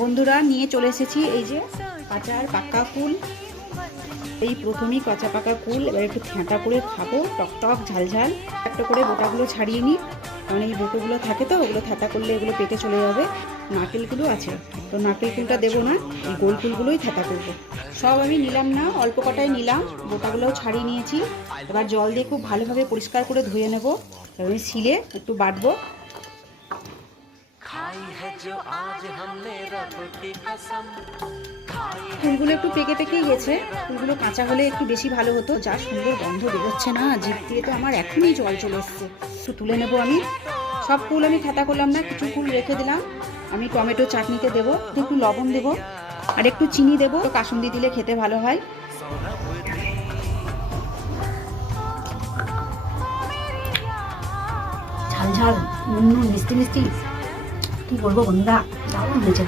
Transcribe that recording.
বন্ধুরা নিয়ে চলে এসেছি এই যে কাঁচা আর পাকা কুল। এই প্রথমেই কাঁচা পাকা কুল এবার একটু ঠেঁটা করে খাবো, টক টক ঝাল ঝাল। একটা করে বোটাগুলো ছাড়িয়ে নিই, কারণ এই বোটোগুলো থাকে তো, ওগুলো থেঁতা করলে এগুলো পেটে চলে যাবে। নারকেলগুলো আছে তো নারকেল কুলটা দেবো না, এই গোল কুলগুলোই থেঁতা করবো। সব আমি নিলাম না, অল্প কটাই নিলাম, বোটাগুলোও ছাড়িয়ে নিয়েছি। এবার জল দিয়ে খুব ভালোভাবে পরিষ্কার করে ধুয়ে নেবো, এবার আমি শিলে একটু বাটবো। ফুলগুলো একটু পেকে পেকেই গেছে, ফুলগুলো কাঁচা হলে একটু বেশি ভালো হতো। যা সুন্দর গন্ধ বেরোচ্ছে না জিভ দিয়ে, তো আমার এখনই জল চলে এসছে। একটু তুলে নেবো আমি। সব ফুল আমি থেঁতা করলাম না, কিছু ফুল রেখে দিলাম। আমি টমেটো চাটনিতে দেবো, একটু লবণ দেবো আর একটু চিনি দেবো, কাসুন্দি দিলে খেতে ভালো হয়। ঝাল ঝাল মিষ্টি মিষ্টি, কি বলবো বন্ধুরা, দারুণ হয়েছে।